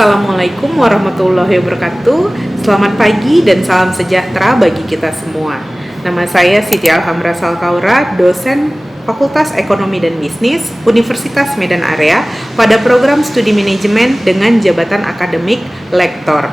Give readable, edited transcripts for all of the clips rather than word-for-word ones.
Assalamualaikum warahmatullahi wabarakatuh. Selamat pagi dan salam sejahtera bagi kita semua. Nama saya Siti Alhamra Salkaura, dosen Fakultas Ekonomi dan Bisnis Universitas Medan Area pada program studi manajemen dengan jabatan akademik lektor.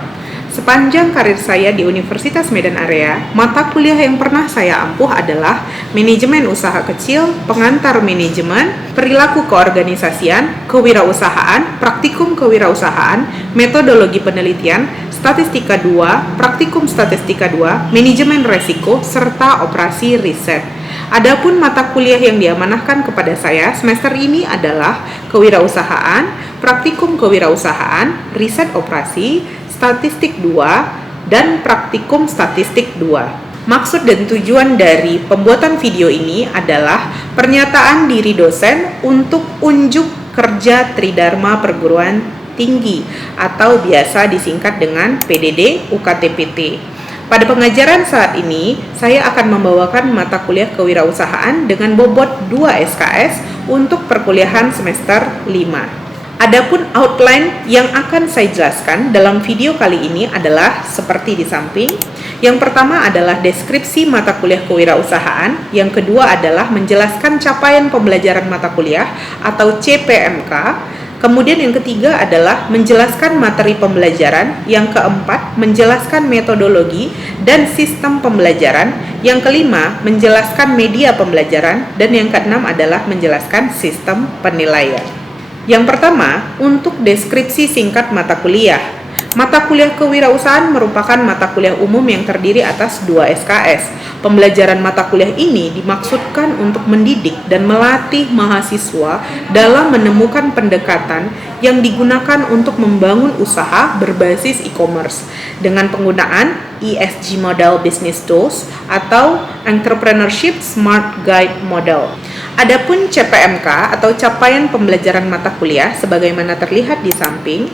Sepanjang karir saya di Universitas Medan Area, mata kuliah yang pernah saya ampuh adalah manajemen usaha kecil, pengantar manajemen, perilaku keorganisasian, kewirausahaan, praktikum kewirausahaan, metodologi penelitian, statistika 2, praktikum statistika 2, manajemen resiko, serta operasi riset. Adapun mata kuliah yang diamanahkan kepada saya semester ini adalah kewirausahaan, praktikum kewirausahaan, riset operasi, statistik 2, dan praktikum statistik 2. Maksud dan tujuan dari pembuatan video ini adalah pernyataan diri dosen untuk unjuk kerja Tridharma Perguruan Tinggi atau biasa disingkat dengan PDD UKTPT. Pada pengajaran saat ini, saya akan membawakan mata kuliah kewirausahaan dengan bobot 2 SKS untuk perkuliahan semester 5. Adapun outline yang akan saya jelaskan dalam video kali ini adalah seperti di samping. Yang pertama adalah deskripsi mata kuliah kewirausahaan, yang kedua adalah menjelaskan capaian pembelajaran mata kuliah atau CPMK, kemudian yang ketiga adalah menjelaskan materi pembelajaran, yang keempat menjelaskan metodologi dan sistem pembelajaran, yang kelima menjelaskan media pembelajaran, dan yang keenam adalah menjelaskan sistem penilaian. Yang pertama, untuk deskripsi singkat mata kuliah. Mata kuliah kewirausahaan merupakan mata kuliah umum yang terdiri atas 2 SKS. Pembelajaran mata kuliah ini dimaksudkan untuk mendidik dan melatih mahasiswa dalam menemukan pendekatan yang digunakan untuk membangun usaha berbasis e-commerce dengan penggunaan ESG Model Business Tools atau Entrepreneurship Smart Guide Model. Adapun CPMK atau capaian pembelajaran mata kuliah sebagaimana terlihat di samping,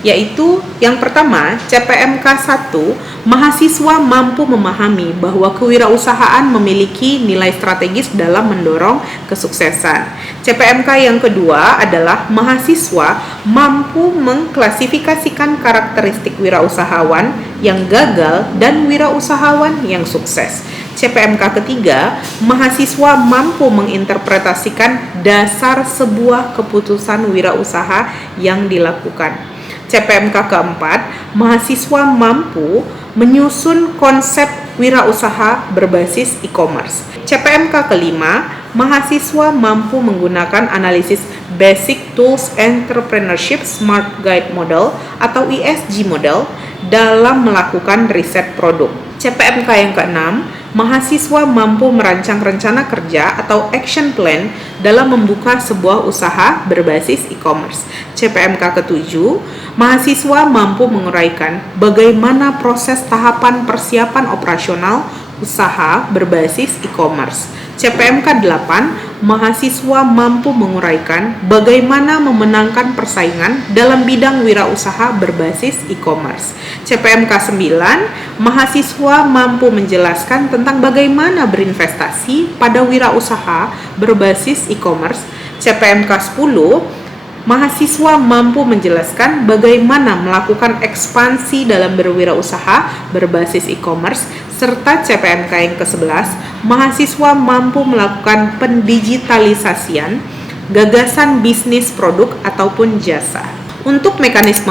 yaitu yang pertama, CPMK 1, mahasiswa mampu memahami bahwa kewirausahaan memiliki nilai strategis dalam mendorong kesuksesan. CPMK yang kedua adalah mahasiswa mampu mengklasifikasikan karakteristik wirausahawan yang gagal dan wirausahawan yang sukses. CPMK ketiga, mahasiswa mampu menginterpretasikan dasar sebuah keputusan wirausaha yang dilakukan. CPMK keempat, mahasiswa mampu menyusun konsep wirausaha berbasis e-commerce. CPMK kelima, mahasiswa mampu menggunakan analisis Basic Tools Entrepreneurship Smart Guide Model atau ESG Model dalam melakukan riset produk. CPMK yang keenam, mahasiswa mampu merancang rencana kerja atau action plan dalam membuka sebuah usaha berbasis e-commerce. CPMK ketujuh, mahasiswa mampu menguraikan bagaimana proses tahapan persiapan operasional usaha berbasis e-commerce. CPMK 8, mahasiswa mampu menguraikan bagaimana memenangkan persaingan dalam bidang wirausaha berbasis e-commerce. CPMK 9, mahasiswa mampu menjelaskan tentang bagaimana berinvestasi pada wirausaha berbasis e-commerce. CPMK 10, mahasiswa mampu menjelaskan bagaimana melakukan ekspansi dalam berwirausaha berbasis e-commerce, serta CPMK yang ke-11, mahasiswa mampu melakukan pendigitalisasian gagasan bisnis produk ataupun jasa. Untuk mekanisme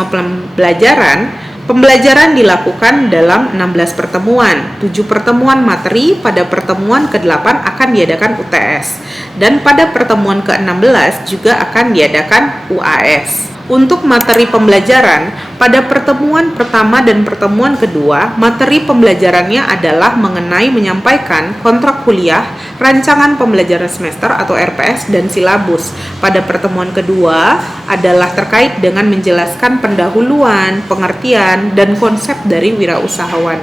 pembelajaran dilakukan dalam 16 pertemuan, 7 pertemuan materi, pada pertemuan ke-8 akan diadakan UTS, dan pada pertemuan ke-16 juga akan diadakan UAS. Untuk materi pembelajaran, pada pertemuan pertama dan pertemuan kedua, materi pembelajarannya adalah mengenai menyampaikan kontrak kuliah, rancangan pembelajaran semester atau RPS, dan silabus. Pada pertemuan kedua adalah terkait dengan menjelaskan pendahuluan, pengertian, dan konsep dari wirausahawan.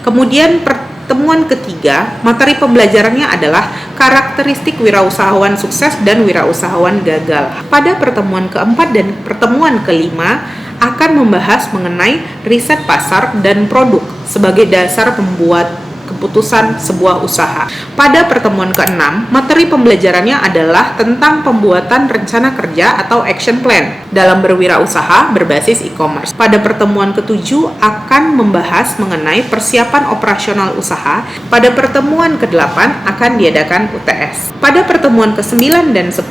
Kemudian pertemuan ketiga, materi pembelajarannya adalah karakteristik wirausahawan sukses dan wirausahawan gagal. Pada pertemuan keempat dan pertemuan kelima akan membahas mengenai riset pasar dan produk sebagai dasar pembuat keputusan sebuah usaha. Pada pertemuan ke-6, materi pembelajarannya adalah tentang pembuatan rencana kerja atau action plan dalam berwirausaha berbasis e-commerce. Pada pertemuan ke-7 akan membahas mengenai persiapan operasional usaha. Pada pertemuan ke-8 akan diadakan UTS. Pada pertemuan ke-9 dan 10,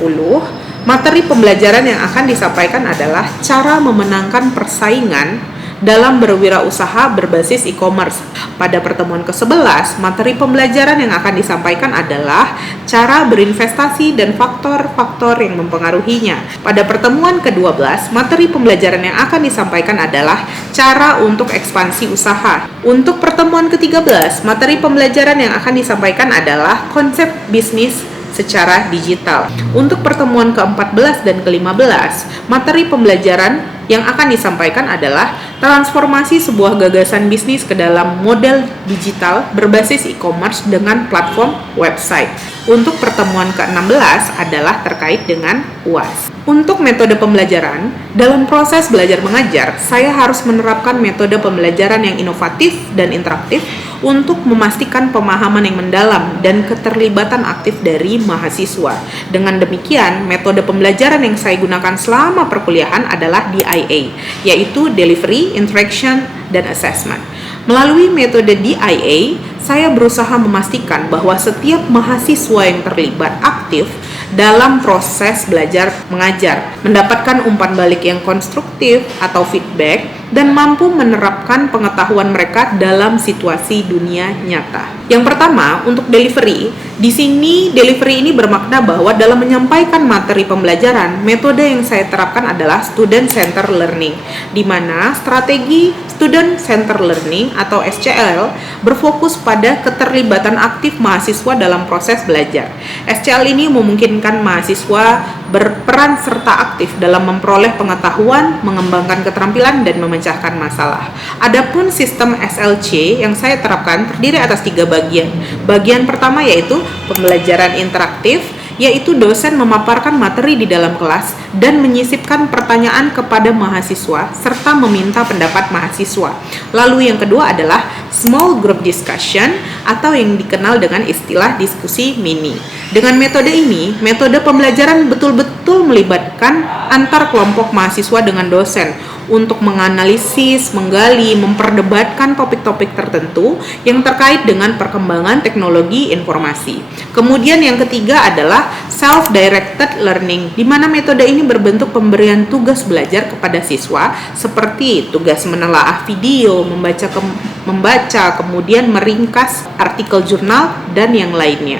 materi pembelajaran yang akan disampaikan adalah cara memenangkan persaingan dalam berwirausaha berbasis e-commerce. Pada pertemuan ke-11, materi pembelajaran yang akan disampaikan adalah cara berinvestasi dan faktor-faktor yang mempengaruhinya. Pada pertemuan ke-12, materi pembelajaran yang akan disampaikan adalah cara untuk ekspansi usaha. Untuk pertemuan ke-13, materi pembelajaran yang akan disampaikan adalah konsep bisnis secara digital. Untuk pertemuan ke-14 dan ke-15, materi pembelajaran yang akan disampaikan adalah transformasi sebuah gagasan bisnis ke dalam model digital berbasis e-commerce dengan platform website. Untuk pertemuan ke-16 adalah terkait dengan UAS. Untuk metode pembelajaran, dalam proses belajar mengajar, saya harus menerapkan metode pembelajaran yang inovatif dan interaktif untuk memastikan pemahaman yang mendalam dan keterlibatan aktif dari mahasiswa. Dengan demikian, metode pembelajaran yang saya gunakan selama perkuliahan adalah DIA, yaitu Delivery, Interaction, dan Assessment. Melalui metode DIA, saya berusaha memastikan bahwa setiap mahasiswa yang terlibat aktif dalam proses belajar mengajar, mendapatkan umpan balik yang konstruktif atau feedback, dan mampu menerapkan pengetahuan mereka dalam situasi dunia nyata. Yang pertama, untuk delivery, di sini delivery ini bermakna bahwa dalam menyampaikan materi pembelajaran, metode yang saya terapkan adalah student center learning, di mana strategi student center learning atau SCL berfokus pada keterlibatan aktif mahasiswa dalam proses belajar. SCL ini memungkinkan mahasiswa berperan serta aktif dalam memperoleh pengetahuan, mengembangkan keterampilan, dan memecahkan masalah. Adapun sistem SLC yang saya terapkan terdiri atas 3 bagian. Bagian pertama yaitu pembelajaran interaktif, yaitu dosen memaparkan materi di dalam kelas dan menyisipkan pertanyaan kepada mahasiswa serta meminta pendapat mahasiswa. Lalu yang kedua adalah small group discussion atau yang dikenal dengan istilah diskusi mini. Dengan metode ini, metode pembelajaran betul-betul melibatkan antar kelompok mahasiswa dengan dosen untuk menganalisis, menggali, memperdebatkan topik-topik tertentu yang terkait dengan perkembangan teknologi informasi. Kemudian yang ketiga adalah self-directed learning, di mana metode ini berbentuk pemberian tugas belajar kepada siswa seperti tugas menelaah video, membaca, kemudian meringkas artikel jurnal, dan yang lainnya.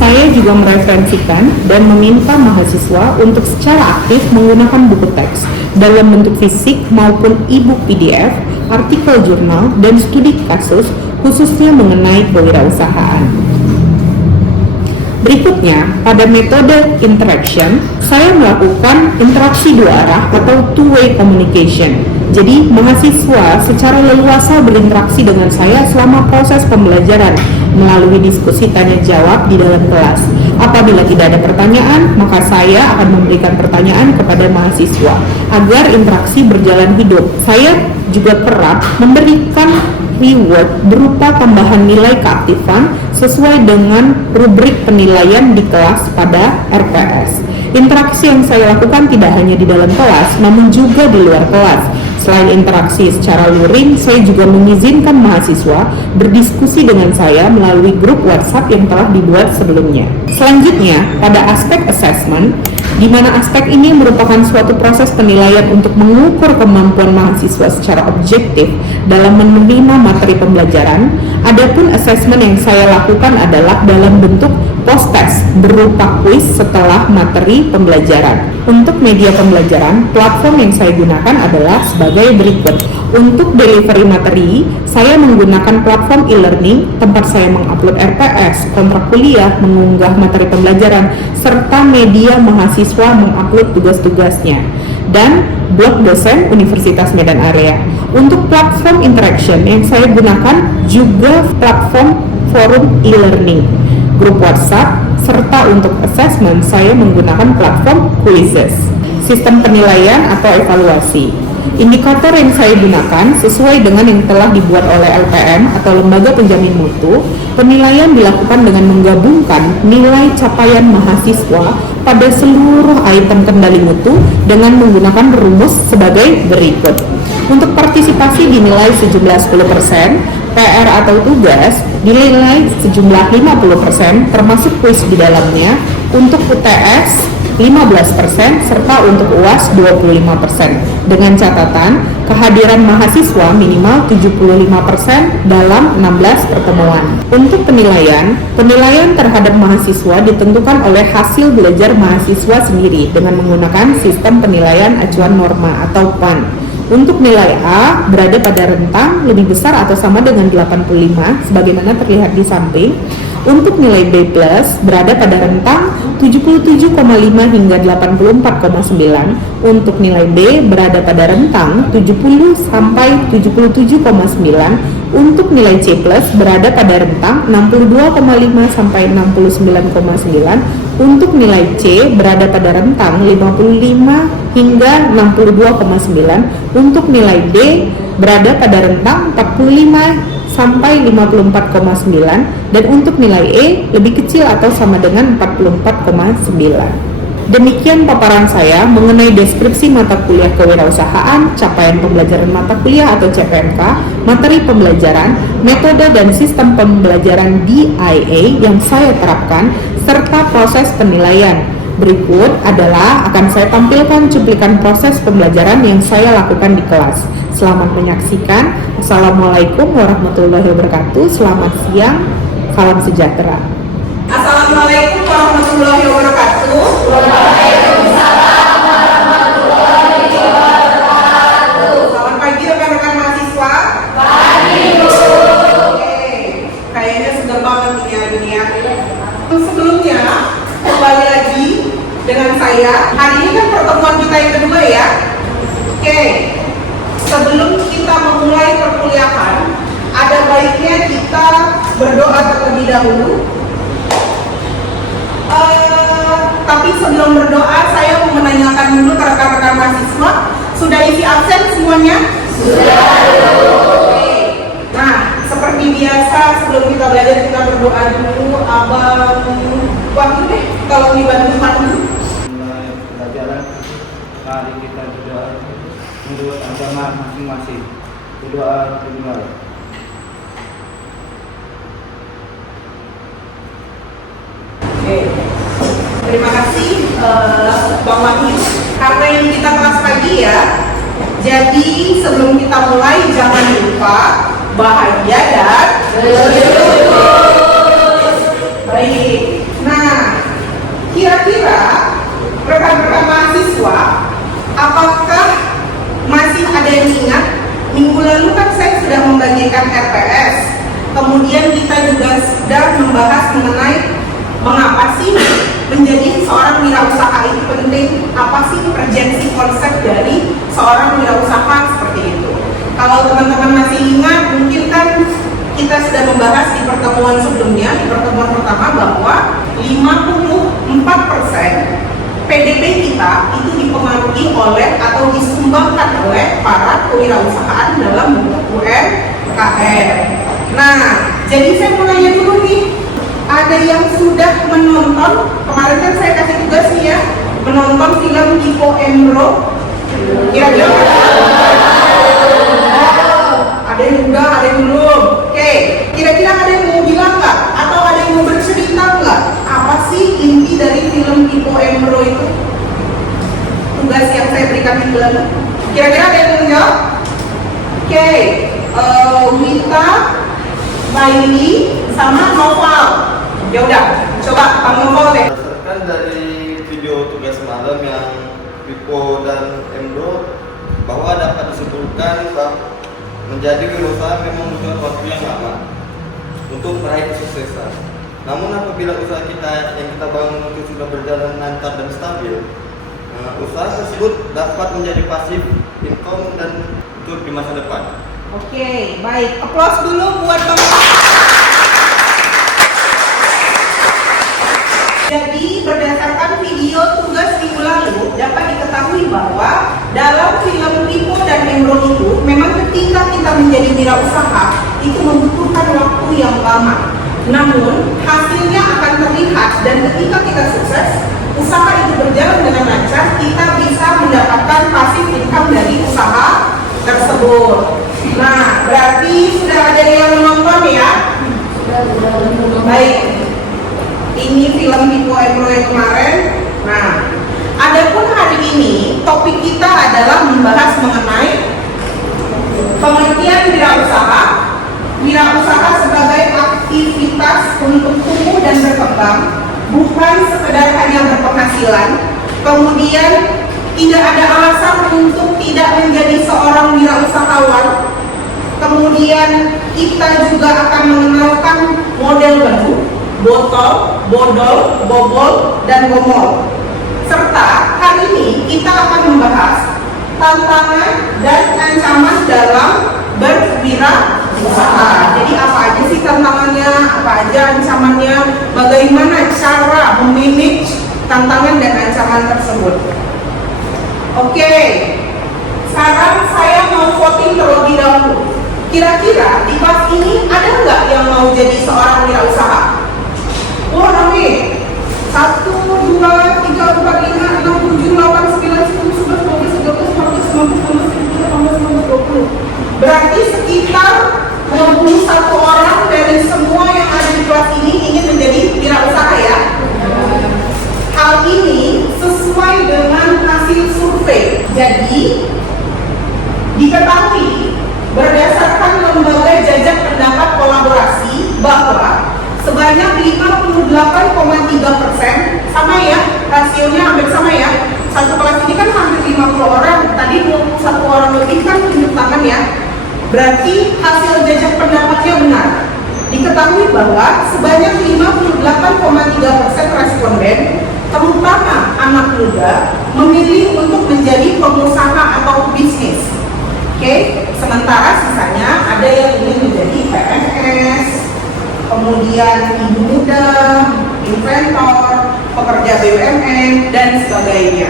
Saya juga mereferensikan dan meminta mahasiswa untuk secara aktif menggunakan buku teks dalam bentuk fisik maupun e-book PDF, artikel jurnal, dan studi kasus khususnya mengenai kewirausahaan. Berikutnya, pada metode interaction, saya melakukan interaksi dua arah atau two-way communication. Jadi, mahasiswa secara leluasa berinteraksi dengan saya selama proses pembelajaran melalui diskusi tanya-jawab di dalam kelas. Apabila tidak ada pertanyaan, maka saya akan memberikan pertanyaan kepada mahasiswa agar interaksi berjalan hidup. Saya juga kerap memberikan reward berupa tambahan nilai keaktifan sesuai dengan rubrik penilaian di kelas pada RPS. Interaksi yang saya lakukan tidak hanya di dalam kelas, namun juga di luar kelas. Selain interaksi secara luring, saya juga mengizinkan mahasiswa berdiskusi dengan saya melalui grup WhatsApp yang telah dibuat sebelumnya. Selanjutnya, pada aspek assessment, di mana aspek ini merupakan suatu proses penilaian untuk mengukur kemampuan mahasiswa secara objektif dalam menerima materi pembelajaran. Adapun assessment yang saya lakukan adalah dalam bentuk post-test berupa kuis setelah materi pembelajaran. Untuk media pembelajaran, platform yang saya gunakan adalah sebagai berikut. Untuk delivery materi, saya menggunakan platform e-learning, tempat saya mengupload RPS, kontrak kuliah, mengunggah materi pembelajaran, serta media mahasiswa mengupload tugas-tugasnya, dan blog dosen Universitas Medan Area. Untuk platform interaction yang saya gunakan juga platform forum e-learning, grup WhatsApp, serta untuk assessment saya menggunakan platform quizzes. Sistem penilaian atau evaluasi. Indikator yang saya gunakan sesuai dengan yang telah dibuat oleh LPM atau Lembaga Penjamin Mutu. Penilaian dilakukan dengan menggabungkan nilai capaian mahasiswa pada seluruh item kendali mutu dengan menggunakan rumus sebagai berikut. Untuk partisipasi dinilai sejumlah 10%, PR atau tugas dinilai sejumlah 50% termasuk kuis di dalamnya, untuk UTS 15% serta untuk UAS 25%, dengan catatan kehadiran mahasiswa minimal 75% dalam 16 pertemuan. Untuk penilaian terhadap mahasiswa ditentukan oleh hasil belajar mahasiswa sendiri dengan menggunakan sistem penilaian acuan norma atau PAN. Untuk nilai A berada pada rentang lebih besar atau sama dengan 85 sebagaimana terlihat di samping. Untuk nilai B+ berada pada rentang 77,5 hingga 84,9. Untuk nilai B berada pada rentang 70 sampai 77,9. Untuk nilai C+ berada pada rentang 62,5 sampai 69,9. Untuk nilai C berada pada rentang 55 hingga 62,9. Untuk nilai D berada pada rentang 45 sampai 54,9, dan untuk nilai E lebih kecil atau sama dengan 44,9. Demikian paparan saya mengenai deskripsi mata kuliah kewirausahaan, capaian pembelajaran mata kuliah atau CPMK, materi pembelajaran, metode dan sistem pembelajaran DIA yang saya terapkan, serta proses penilaian. Berikut adalah akan saya tampilkan cuplikan proses pembelajaran yang saya lakukan di kelas. Selamat menyaksikan. Assalamualaikum warahmatullahi wabarakatuh. Selamat siang. Salam sejahtera. Assalamualaikum warahmatullahi wabarakatuh. Waalaikumsalam warahmatullahi wabarakatuh. Selamat pagi rekan-rekan mahasiswa. Pagi, Bu. Oke, kayaknya segar banget nih ya dunia. Sebelumnya, kembali lagi dengan saya. Hari ini kan pertemuan kita yang kedua ya. Oke, sebelum kita memulai perkuliahan, ada baiknya kita berdoa terlebih dahulu. Tapi sebelum berdoa, saya mau menanyakan dulu ke rekan-rekan mahasiswa, sudah isi absen semuanya? Sudah. Oke. Nah, seperti biasa sebelum kita belajar kita berdoa dulu. Abang Wahyu deh, kalau dibantu dulu. Mulai pelajaran, mari kita berdoa menurut agama masing-masing. Berdoa dimulai. Oke. Terima kasih Bang Wahyu. Karena ini kita kelas pagi ya, jadi sebelum kita mulai jangan lupa bahagia dan bersyukur. Baik. Nah, kira-kira rekan-rekan mahasiswa, apakah masih ada yang ingat minggu lalu kan saya sudah membagikan RPS, kemudian kita juga sudah membahas mengenai mengapa sih menjadi seorang wirausaha itu penting, apa sih urgensi konsep dari seorang wirausaha seperti itu. Kalau teman-teman masih ingat, mungkin kan kita sudah membahas di pertemuan sebelumnya, di pertemuan pertama, bahwa 54% PDB kita itu dipengaruhi oleh atau disumbangkan oleh para kewirausahaan dalam bentuk UMKM. Nah, jadi saya mau nanya dulu nih, ada yang sudah menonton, kemarin kan saya kasih tugas nih ya, menonton film Tipo Emro? Kira-kira ada yang udah, ada yang belum. Oke, kira-kira ada yang mau bilang nggak? Atau ada yang mau bercerita nggak? Apa sih inti dari film Tipo Emro itu? Tugas yang saya berikan minggu lalu. Kira-kira ada yang mau jawab? Oke, Wita, Baili, sama Noval. Ya udah, coba Bang Noval deh. Berdasarkan dari video tugas malam yang Pipo dan Emdo, bahwa dapat disimpulkan bahwa menjadi wirausaha memang butuh waktu yang lama untuk meraih kesuksesan. Namun apabila usaha kita yang kita bangun itu sudah berjalan lancar dan stabil, usaha tersebut dapat menjadi pasif income dan untuk di masa depan. Oke, baik. Applause dulu buat Bang. Jadi berdasarkan video tugas minggu lalu dapat diketahui bahwa dalam film Pipo dan Emro itu memang ketika kita menjadi wirausaha itu membutuhkan waktu yang lama. Namun hasilnya akan terlihat dan ketika kita sukses, usaha itu berjalan dengan lancar, kita bisa mendapatkan passive income dari usaha tersebut. Nah, berarti sudah ada yang menonton ya? Baik. Ini film Pipo Emro yang kemarin. Nah, adapun hari ini topik kita adalah membahas mengenai pengertian wirausaha. Wirausaha sebagai aktivitas untuk tumbuh dan berkembang, bukan sekedar hanya berpenghasilan. Kemudian tidak ada alasan untuk tidak menjadi seorang wirausahawan. Kemudian kita juga akan mengenalkan model baru, botol, bodol, bobol, dan gomol. Serta hari ini kita akan membahas tantangan dan ancaman dalam berwirausaha. Jadi apa aja sih tantangannya, apa aja ancamannya, bagaimana cara memanage tantangan dan ancaman tersebut. Oke, sekarang saya mau voting terlebih dahulu. Kira-kira di kelas ini ada nggak yang mau jadi seorang wirausaha? Wah, rame. 1, 2, 3, 4, 5, 6, 7, 8, 9, 10, 11, 12, 13, 14, 15, 16, 17, 18, 19, 20. Berarti sekitar 21 orang dari semua yang ada di kelas ini ingin menjadi wirausaha ya. Hal ini sesuai dengan hasil survei. Jadi diketahui berdasarkan lembaga jajak pendapat kolaborasi bahwa sebanyak 58,3%, sama ya, rasionya hampir sama ya. Satu kelas ini kan hampir 50 orang, tadi 21 orang lebih kan tunjuk tangan ya. Berarti hasil jajak pendapatnya benar. Diketahui bahwa sebanyak 58,3% responden, terutama anak muda, memilih untuk menjadi pengusaha atau bisnis. Oke, sementara sisanya ada yang ingin menjadi PNS, kemudian ibu muda, inventor, pekerja BUMN, dan sebagainya.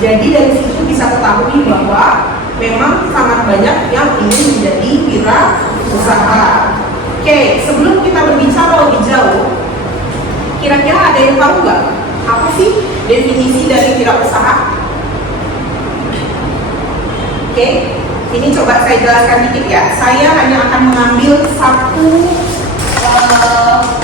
Jadi dari situ bisa ketahui bahwa memang sangat banyak yang ingin menjadi wirausaha. Oke, sebelum kita berbicara lebih jauh, kira-kira ada yang tahu nggak apa sih definisi dari wirausaha? Oke, ini coba saya jelaskan dikit ya. Saya hanya akan mengambil satu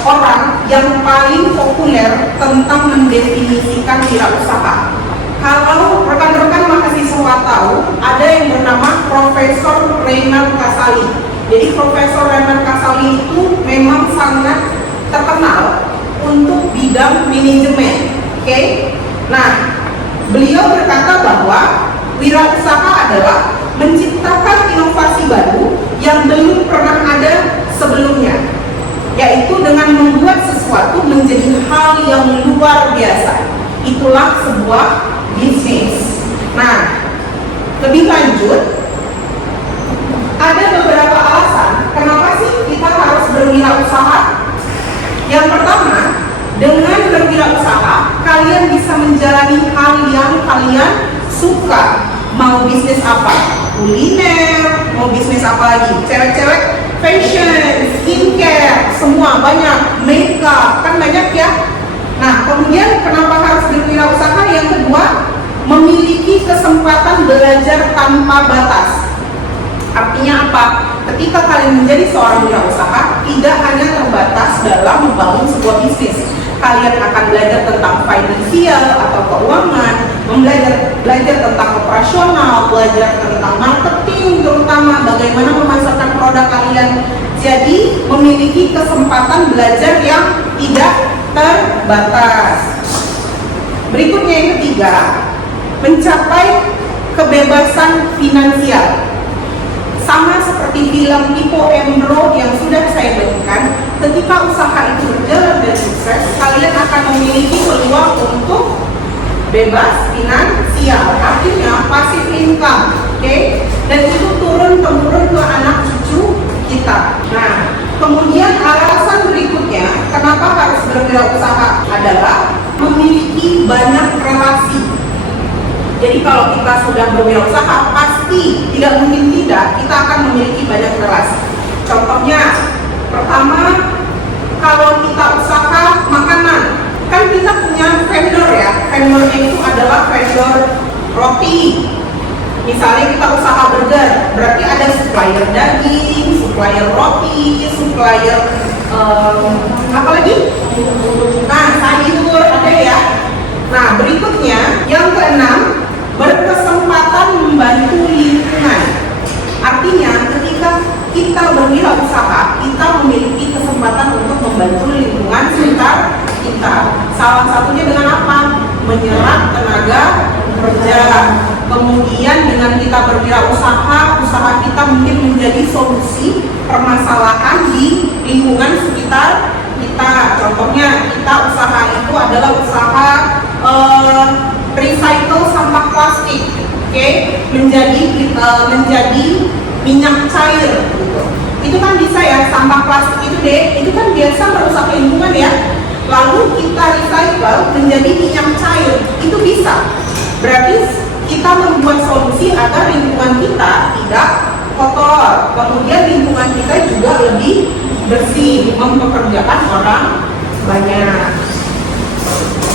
orang yang paling populer tentang mendefinisikan wirausaha. Kalau rekan-rekan mahasiswa tahu, ada yang bernama Profesor Raymond Casali. Jadi Profesor Raymond Casali itu memang sangat terkenal untuk bidang manajemen. Oke, nah beliau berkata bahwa wirausaha adalah menciptakan inovasi baru yang belum pernah ada sebelumnya, yaitu dengan membuat sesuatu menjadi hal yang luar biasa. Itulah sebuah bisnis. Nah, lebih lanjut, ada beberapa alasan kenapa sih kita harus berwirausaha. Yang pertama, dengan berwirausaha, kalian bisa menjalani hal yang kalian suka. Mau bisnis apa? Kuliner, mau bisnis apa lagi? Cewek-cewek, fashion, skincare, semua banyak, makeup, kan banyak ya. Nah, kemudian kenapa harus berwirausaha? Yang kedua, memiliki kesempatan belajar tanpa batas. Artinya apa? Ketika kalian menjadi seorang wirausaha, tidak hanya terbatas dalam membangun sebuah bisnis. Kalian akan belajar tentang finansial atau keuangan, belajar tentang operasional, belajar tentang marketing, terutama bagaimana memasarkan produk kalian. Jadi memiliki kesempatan belajar yang tidak terbatas. Berikutnya yang ketiga, mencapai kebebasan finansial. Sama seperti film Pipo Emro yang sudah saya bagikan, ketika usaha itu berjalan dan sukses, kalian akan memiliki peluang untuk bebas finansial, artinya passive income, oke? Dan itu turun-temurun ke anak cucu kita. Nah, kemudian alasan berikutnya kenapa harus berwirausaha adalah memiliki banyak relasi. Jadi kalau kita sudah berwirausaha, pasti tidak mungkin tidak kita akan memiliki banyak relasi. Contohnya, pertama, kalau kita usaha makanan, kan kita punya vendor ya. Vendornya itu adalah vendor roti. Misalnya kita usaha burger, berarti ada supplier daging, supplier roti, supplier apa lagi? Nah, sayur ada ya. Nah, berikutnya yang keenam, berkesempatan membantu lingkungan. Artinya ketika kita berwirausaha, kita memiliki kesempatan untuk membantu lingkungan sekitar kita. Salah satunya dengan apa? Menyerap tenaga kerja. Kemudian dengan kita berwirausaha, usaha kita mungkin menjadi solusi permasalahan di lingkungan sekitar kita. Contohnya, kita usaha itu adalah usaha recycle sampah plastik, oke, menjadi minyak cair gitu. Itu kan bisa ya, sampah plastik itu deh, itu kan biasa merusak lingkungan ya. Lalu kita recycle menjadi minyak cair, itu bisa. Berarti kita membuat solusi agar lingkungan kita tidak kotor, kemudian lingkungan kita juga lebih bersih, mempekerjakan orang banyak.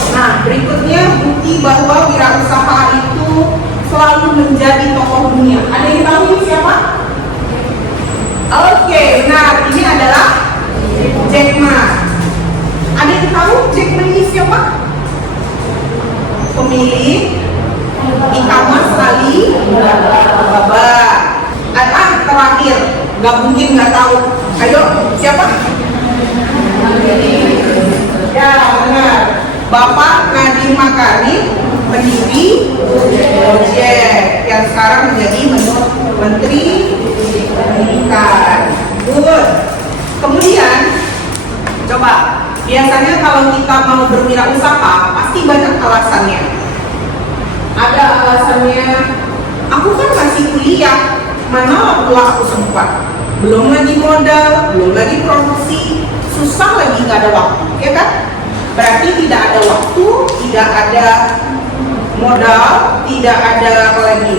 Nah, berikutnya bukti bahwa wirausaha itu selalu menjadi tokoh dunia. Ada yang tahu ini siapa? Oke, benar. Ini adalah Jack Ma. Ada yang tahu Jack Ma ini siapa? Pemilik e-commerce Alibaba. Terakhir, nggak mungkin nggak tahu. Ayo, siapa? Ya, benar. Bapak Nadiem Makarim, pendiri Gojek, yang sekarang menjadi Menteri Pendidikan. Good. Kemudian, coba, biasanya kalau kita mau berwirausaha, pasti banyak alasannya. Ada alasannya, aku kan masih kuliah, mana waktu aku sempat, belum lagi modal, belum lagi produksi, susah lagi nggak ada waktu, ya kan? Berarti tidak ada waktu, tidak ada modal, tidak ada apa lagi,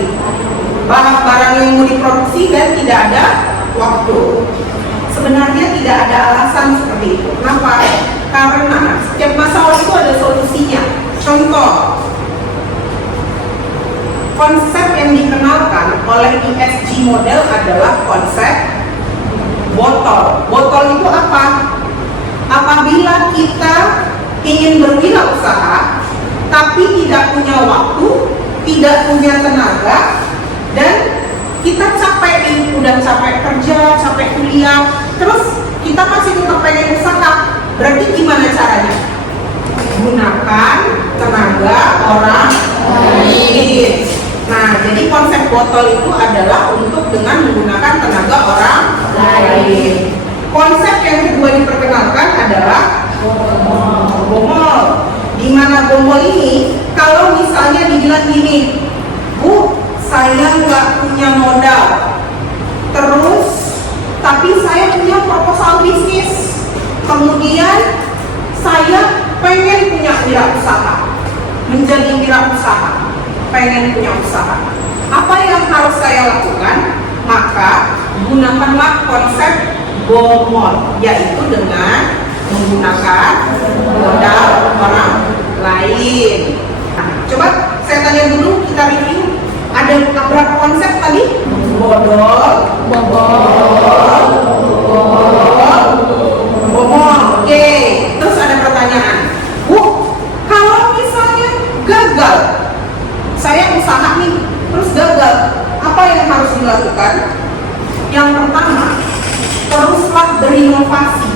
barang-barang yang mau diproduksi, dan tidak ada waktu. Sebenarnya tidak ada alasan seperti itu. Kenapa? Karena setiap masalah itu ada solusinya. Contoh, konsep yang dikenalkan oleh ESG model adalah konsep botol. Botol itu apa? Apabila kita ingin berwirausaha tapi tidak punya waktu, tidak punya tenaga, dan kita capek nih, udah capek kerja, capek kuliah, terus kita masih tetap pengen usaha, berarti gimana caranya? Gunakan tenaga orang lain. Nah, jadi konsep botol itu adalah untuk dengan menggunakan tenaga orang lain. Konsep yang kedua diperkenalkan adalah bomol. Di mana bomol ini, kalau misalnya dibilang gini, Bu, saya nggak punya modal, terus tapi saya punya proposal bisnis, kemudian saya pengen punya wirausaha, menjadi wirausaha, pengen punya usaha. Apa yang harus saya lakukan? Maka gunakanlah konsep bomol, yaitu dengan menggunakan modal orang lain. Nah, coba saya tanya dulu, kita review. Ada berapa konsep tadi? Bodol, bobol, bomol. Oke, terus ada pertanyaan. Bu, kalau misalnya gagal, saya usaha nih, terus gagal, apa yang harus dilakukan? Yang pertama, teruslah berinovasi.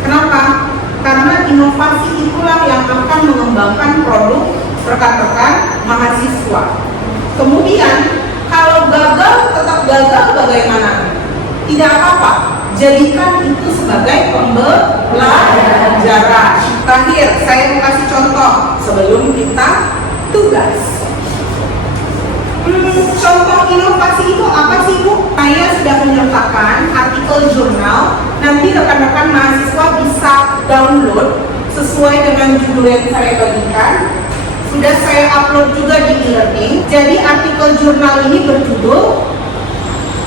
Kenapa? Karena inovasi itulah yang akan mengembangkan produk rekan-rekan mahasiswa. Kemudian, kalau gagal, tetap gagal bagaimana? Tidak apa-apa, jadikan itu sebagai pembelajaran. Terakhir, saya mau kasih contoh sebelum kita tugas. Contoh inovasi itu apa sih, Bu? Saya sudah menyertakan artikel jurnal, nanti rekan-rekan mahasiswa bisa download sesuai dengan judul yang saya bagikan. Sudah sudah saya upload juga di e-learning. Jadi artikel jurnal ini berjudul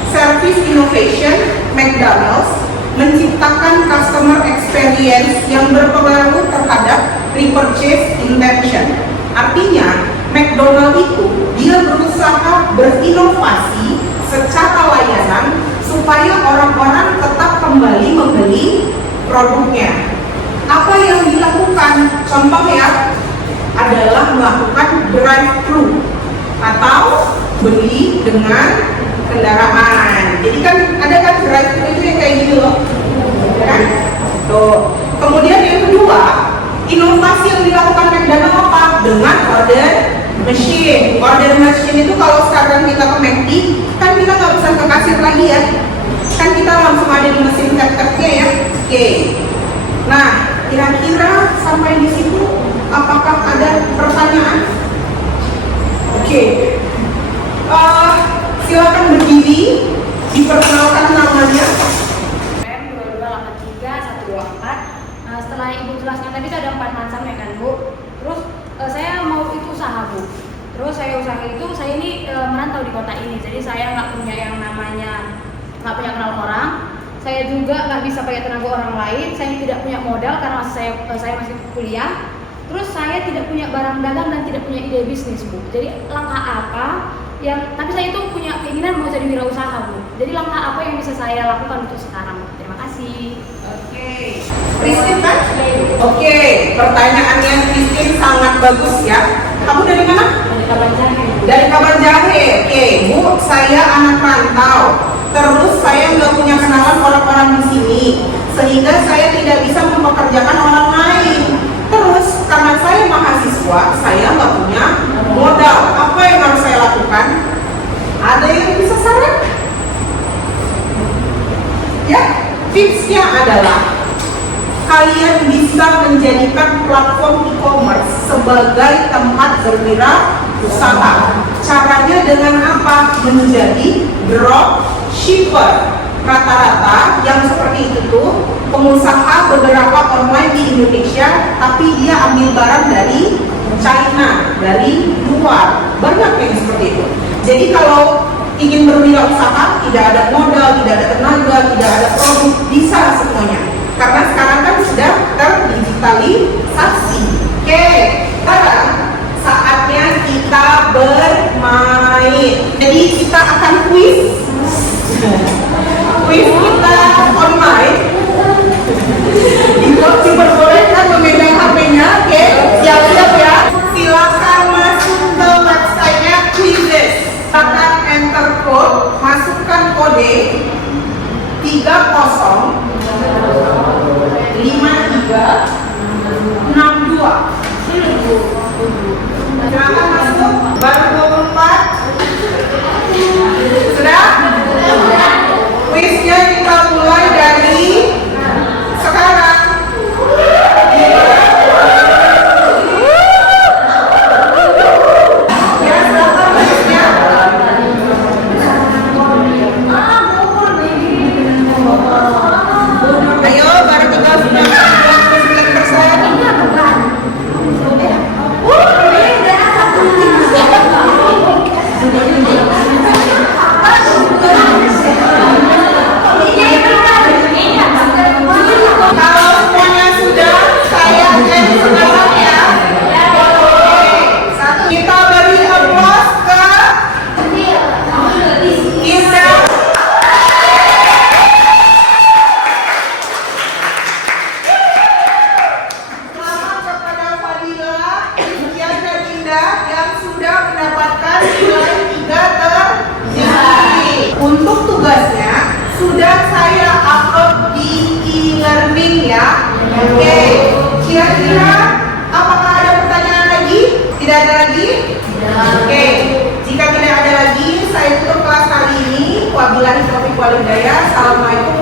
Service Innovation McDonald's menciptakan customer experience yang berpengaruh terhadap repurchase intention. Artinya, McDonald itu dia berusaha berinovasi secara layanan supaya orang-orang tetap kembali membeli produknya. Apa yang dilakukan? Contoh ya, adalah melakukan drive-thru atau beli dengan kendaraan. Jadi kan ada kan drive-thru itu yang kayak gini loh, kan? Tuh. Kemudian yang kedua, inovasi yang dilakukan McDonald apa? Dengan order machine. Order machine itu kalau sekarang kita ke McD, kan kita nggak bisa ke kasir lagi ya. Kan kita langsung ada di mesin tap-tapnya ya. Oke. Nah, kira-kira sampai di situ apakah ada pertanyaan? Oke. Silakan berdiri, diperkenalkan namanya. Setelah Ibu jelaskan tadi ada 4 macam ya kan Bu. Terus saya mau itu usaha Bu. Terus saya usaha itu, saya ini merantau di kota ini. Jadi saya nggak punya yang namanya, nggak punya kenal orang. Saya juga nggak bisa pakai tenaga orang lain. Saya tidak punya modal karena saya masih kuliah. Terus saya tidak punya barang dagang dan tidak punya ide bisnis Bu. Jadi langkah apa yang, tapi saya itu punya keinginan mau jadi wirausaha Bu. Jadi langkah apa yang bisa saya lakukan untuk sekarang? Terima kasih. Oke. Christine kan? Oke, pertanyaannya Christine sangat bagus ya. Kamu dari mana? Dari Kabanjahe. Dari Kabanjahe. Oke, Bu, saya anak rantau. Terus saya nggak punya kenalan orang-orang di sini, sehingga saya tidak bisa mempekerjakan orang lain. Terus karena saya mahasiswa, saya nggak punya modal. Apa yang harus saya lakukan? Ada yang bisa saran? Ya, tipsnya adalah kalian bisa menjadikan platform e-commerce sebagai tempat berwirausaha. Caranya dengan apa? Menjadi drop shipper. Rata-rata yang seperti itu tuh pengusaha beberapa online di Indonesia, tapi dia ambil barang dari China, dari luar. Banyak yang seperti itu. Jadi kalau ingin berwirausaha, tidak ada modal, tidak ada tenaga, tidak ada produk, bisa semuanya. Karena sekarang kan sudah terdigitalisasi. Oke, sekarang saatnya kita bermain. Jadi kita akan quiz. Quiz kita online. Ibu diperbolehkan memegang HP-nya. Oke, siap-siap ya. Silakan masuk ke websitenya Quizizz. Silakan enter code, masukkan kode 305362. Silakan masuk. Baru 24. Sudah? Quiznya kita mulai dari sekarang. Ya, silakan quiznya. Ayo, baru tinggal 99%. Kalau semuanya sudah, saya akan sekarang ya. Kita beri aplaus ke Indah. Selamat kepada Fadila, Rizkian dan Indah yang sudah mendapatkan nilai 3 tertinggi. Untuk tugasnya sudah saya upload di e-learning ya. Oke, kira-kira apakah ada pertanyaan lagi? Tidak ada lagi? Oke, jika tidak ada lagi, saya tutup kelas kali ini. Wabillahi taufiq wal hidayah. Assalamualaikum